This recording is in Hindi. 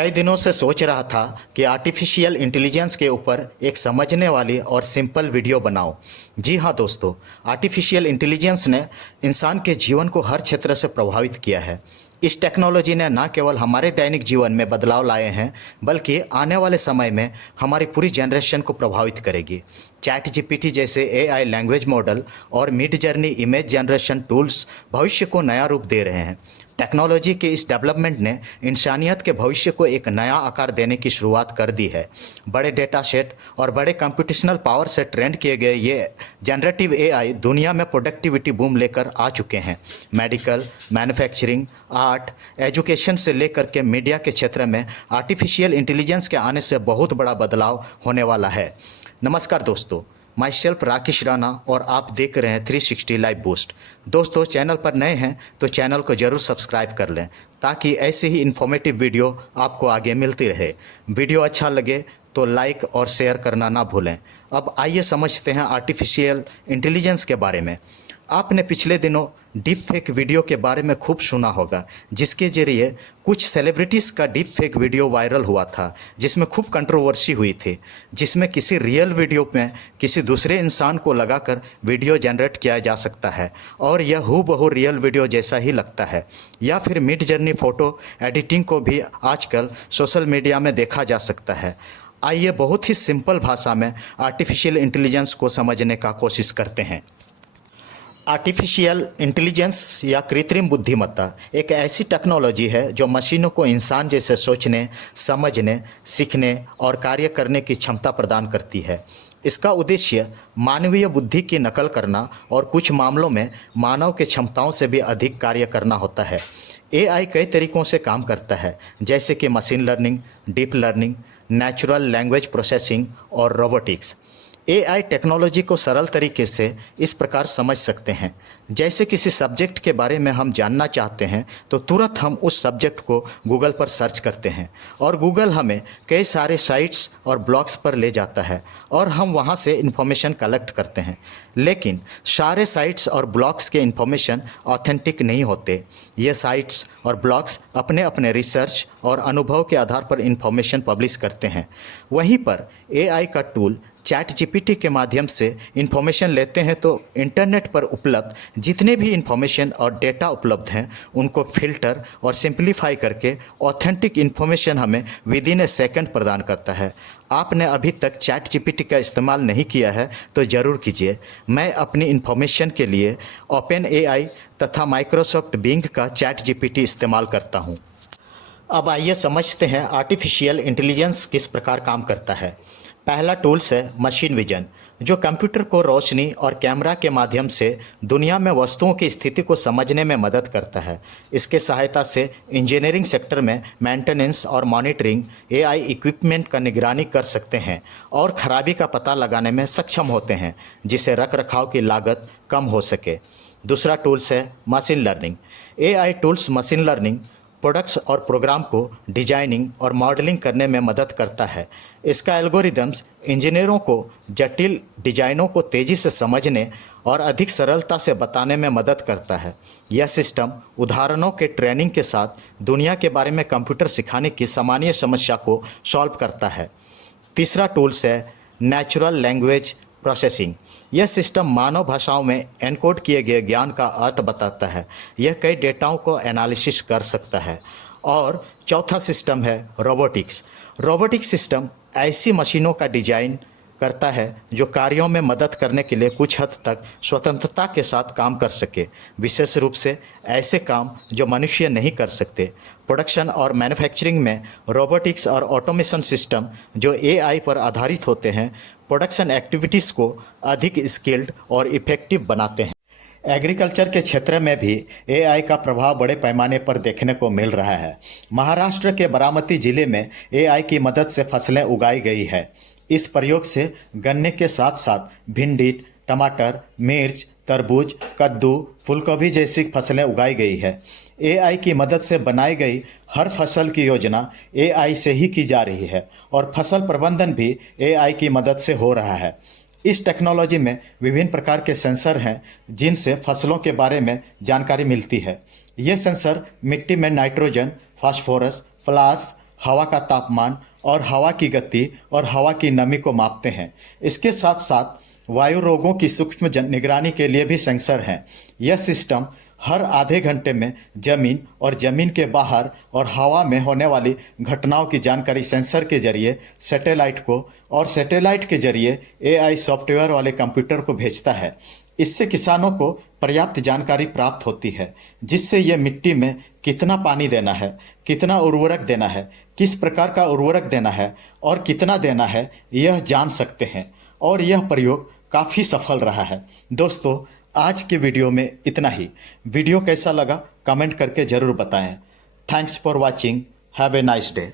कई दिनों से सोच रहा था कि आर्टिफिशियल इंटेलिजेंस के ऊपर एक समझने वाली और सिंपल वीडियो बनाऊं। जी हाँ दोस्तों, आर्टिफिशियल इंटेलिजेंस ने इंसान के जीवन को हर क्षेत्र से प्रभावित किया है। इस टेक्नोलॉजी ने न केवल हमारे दैनिक जीवन में बदलाव लाए हैं, बल्कि आने वाले समय में हमारी पूरी जनरेशन को प्रभावित करेगी। चैट जीपीटी जैसे एआई लैंग्वेज मॉडल और mid journey image generation tools भविष्य को नया रूप दे रहे हैं। टेक्नोलॉजी के इस डेवलपमेंट ने इंसानियत के भविष्य को एक नया आकार देने की शुरुआत कर दी है। बड़े डेटा सेट और बड़े कंप्यूटेशनल पावर से ट्रेंड किए गए ये जनरेटिव एआई दुनिया में प्रोडक्टिविटी बूम लेकर आ चुके हैं। मेडिकल, मैन्युफैक्चरिंग, आर्ट, एजुकेशन से लेकर के मीडिया के क्षेत्र में आर्टिफिशियल इंटेलिजेंस के आने से बहुत बड़ा बदलाव होने वाला है। नमस्कार दोस्तों, माई सेल्फ राकेश राणा और आप देख रहे हैं 360 लाइव बूस्ट। दोस्तों, चैनल पर नए हैं तो चैनल को ज़रूर सब्सक्राइब कर लें ताकि ऐसे ही इन्फॉर्मेटिव वीडियो आपको आगे मिलती रहे। वीडियो अच्छा लगे तो लाइक और शेयर करना ना भूलें। अब आइए समझते हैं आर्टिफिशियल इंटेलिजेंस के बारे में। आपने पिछले दिनों डीप फेक वीडियो के बारे में खूब सुना होगा, जिसके जरिए कुछ सेलिब्रिटीज़ का डीप फेक वीडियो वायरल हुआ था, जिसमें खूब कंट्रोवर्सी हुई थी, जिसमें किसी रियल वीडियो में किसी दूसरे इंसान को लगाकर वीडियो जनरेट किया जा सकता है और यह हूबहू रियल वीडियो जैसा ही लगता है। या फिर मिड जर्नी फ़ोटो एडिटिंग को भी आजकल सोशल मीडिया में देखा जा सकता है। आइए बहुत ही सिंपल भाषा में आर्टिफिशियल इंटेलिजेंस को समझने का कोशिश करते हैं। आर्टिफिशियल इंटेलिजेंस या कृत्रिम बुद्धिमत्ता एक ऐसी टेक्नोलॉजी है जो मशीनों को इंसान जैसे सोचने, समझने, सीखने और कार्य करने की क्षमता प्रदान करती है। इसका उद्देश्य मानवीय बुद्धि की नकल करना और कुछ मामलों में मानव के क्षमताओं से भी अधिक कार्य करना होता है। एआई कई तरीक़ों से काम करता है, जैसे कि machine learning, deep learning, natural language processing और रोबोटिक्स। एआई टेक्नोलॉजी को सरल तरीके से इस प्रकार समझ सकते हैं। जैसे किसी सब्जेक्ट के बारे में हम जानना चाहते हैं तो तुरंत हम उस सब्जेक्ट को गूगल पर सर्च करते हैं और गूगल हमें कई सारे साइट्स और ब्लॉग्स पर ले जाता है और हम वहां से इन्फॉर्मेशन कलेक्ट करते हैं। लेकिन सारे साइट्स और ब्लॉग्स के इन्फॉर्मेशन ऑथेंटिक नहीं होते। ये साइट्स और ब्लॉग्स अपने अपने रिसर्च और अनुभव के आधार पर इन्फॉर्मेशन पब्लिश करते हैं। वहीं पर एआई का टूल चैट जीपीटी के माध्यम से इन्फॉर्मेशन लेते हैं तो इंटरनेट पर उपलब्ध जितने भी इन्फॉर्मेशन और डेटा उपलब्ध हैं उनको फिल्टर और सिंप्लीफाई करके ऑथेंटिक इन्फॉर्मेशन हमें विद इन ए सेकंड प्रदान करता है। आपने अभी तक चैट जीपीटी का इस्तेमाल नहीं किया है तो ज़रूर कीजिए। मैं अपनी इन्फॉर्मेशन के लिए ओपन एआई तथा माइक्रोसॉफ्ट बिंग का चैट जीपीटी इस्तेमाल करता हूँ। अब आइए समझते हैं आर्टिफिशियल इंटेलिजेंस किस प्रकार काम करता है। पहला टूल्स है मशीन विजन, जो कंप्यूटर को रोशनी और कैमरा के माध्यम से दुनिया में वस्तुओं की स्थिति को समझने में मदद करता है। इसके सहायता से इंजीनियरिंग सेक्टर में मेंटेनेंस और मॉनिटरिंग एआई इक्विपमेंट का निगरानी कर सकते हैं और खराबी का पता लगाने में सक्षम होते हैं, जिससे रखरखाव की लागत कम हो सके। दूसरा टूल्स है machine learning. AI tools machine learning products और प्रोग्राम को डिजाइनिंग और मॉडलिंग करने में मदद करता है। इसका एल्गोरिदम्स इंजीनियरों को जटिल डिजाइनों को तेज़ी से समझने और अधिक सरलता से बताने में मदद करता है। यह सिस्टम उदाहरणों के ट्रेनिंग के साथ दुनिया के बारे में कंप्यूटर सिखाने की सामान्य समस्या को सॉल्व करता है। तीसरा टूल्स है नेचुरल लैंग्वेज प्रोसेसिंग। यह सिस्टम मानव भाषाओं में एनकोड किए गए ज्ञान का अर्थ बताता है। यह कई डेटाओं को एनालिसिस कर सकता है। और चौथा सिस्टम है रोबोटिक्स। रोबोटिक्स सिस्टम ऐसी मशीनों का डिजाइन करता है जो कार्यों में मदद करने के लिए कुछ हद तक स्वतंत्रता के साथ काम कर सके, विशेष रूप से ऐसे काम जो मनुष्य नहीं कर सकते। प्रोडक्शन और मैन्युफैक्चरिंग में रोबोटिक्स और ऑटोमेशन सिस्टम जो एआई पर आधारित होते हैं, प्रोडक्शन एक्टिविटीज़ को अधिक स्किल्ड और इफ़ेक्टिव बनाते हैं। एग्रीकल्चर के क्षेत्र में भी एआई का प्रभाव बड़े पैमाने पर देखने को मिल रहा है। महाराष्ट्र के बारामती जिले में एआई की मदद से फसलें उगाई गई है। इस प्रयोग से गन्ने के साथ साथ भिंडी, टमाटर, मिर्च, तरबूज, कद्दू, फूलगोभी जैसी फसलें उगाई गई है। एआई की मदद से बनाई गई हर फसल की योजना एआई से ही की जा रही है और फसल प्रबंधन भी एआई की मदद से हो रहा है। इस टेक्नोलॉजी में विभिन्न प्रकार के सेंसर हैं जिनसे फसलों के बारे में जानकारी मिलती है। ये सेंसर मिट्टी में नाइट्रोजन, फास्फोरस, पॉटाश, हवा का तापमान और हवा की गति और हवा की नमी को मापते हैं। इसके साथ साथ वायु रोगों की सूक्ष्म निगरानी के लिए भी सेंसर हैं। यह सिस्टम हर आधे घंटे में जमीन और जमीन के बाहर और हवा में होने वाली घटनाओं की जानकारी सेंसर के जरिए सैटेलाइट को और सैटेलाइट के जरिए AI सॉफ्टवेयर वाले कंप्यूटर को भेजता है। इससे किसानों को पर्याप्त जानकारी प्राप्त होती है, जिससे ये मिट्टी में कितना पानी देना है, कितना उर्वरक देना है, किस प्रकार का उर्वरक देना है और कितना देना है, यह जान सकते हैं। और यह प्रयोग काफ़ी सफल रहा है। दोस्तों, आज के वीडियो में इतना ही। वीडियो कैसा लगा कमेंट करके ज़रूर बताएं। Thanks for watching. Have a nice day.